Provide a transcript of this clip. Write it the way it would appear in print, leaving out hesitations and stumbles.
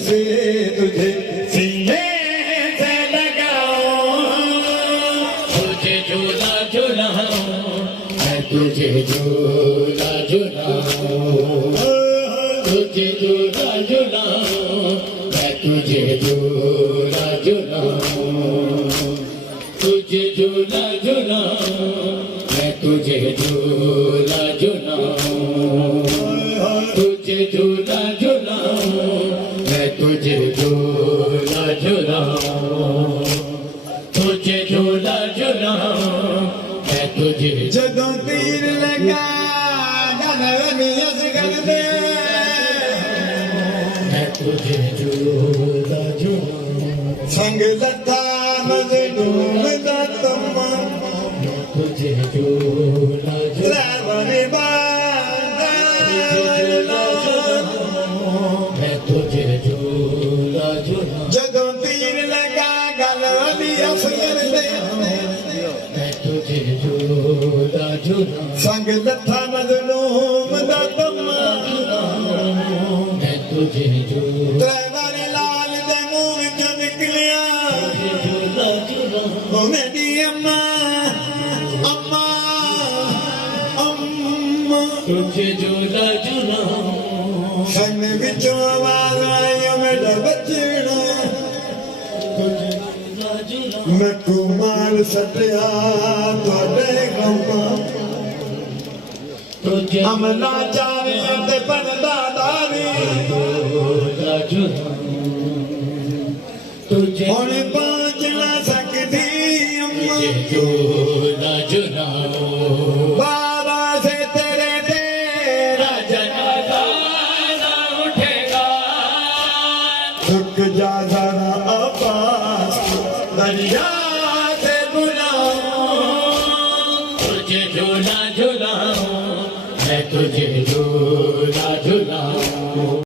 से तुझे सीने से लगाऊं, तुझे झूला झूलाऊं, मैं तुझे झूला झूलाऊं, तुझे झूला झूलाऊं, मैं तुझे झूला झूलाऊं, तुझे झूला झूलाऊं, मैं तुझे झूला झूलाऊं, तुझे झूला झूलाऊं, मैं तुझे झूला झूलाऊं, तुझे झूला झूलाऊं, मैं तुझे जदों तीर लगा गनवनियस करदे, मैं तुझे झूला झूलाऊं, संग लथा मजनून दा तम्मा, मैं तुझे झूला झूलाऊं, रावणी बांधा, मैं तुझे झूला झूलाऊं, जदों तीर लगा गनवनियस करदे, मैं तुझे झूला झूलाऊं, संग लथा मजनून दा तम्मा, मैं तुझे झूला त्रैवारी लाल दे मुंह विचों निकलिया, झूलाऊं, ओ मेरी अम्मा अम्मा अम्मा, तुझे झूला झूलाऊं, संग विचों आवाज आई ओ मेरा बचड़ा, तुझे झूला झूलाऊं, मैं कुमार सटिया तुहाडे गमां, तुझे अमला चारी ते बनदा दारी, झूला झूलाऊं, तुझे हुण पहुंच ना सकदी अम्मा, झूला झूलाऊं, बाबा से तेरे तेरा जनाजा ना उठेगा, रुक जा जरा अब्बास, दरिया से बुलाऊं, तुझे झूला झूलाऊं, मैं तुझे झूला झूलाऊं।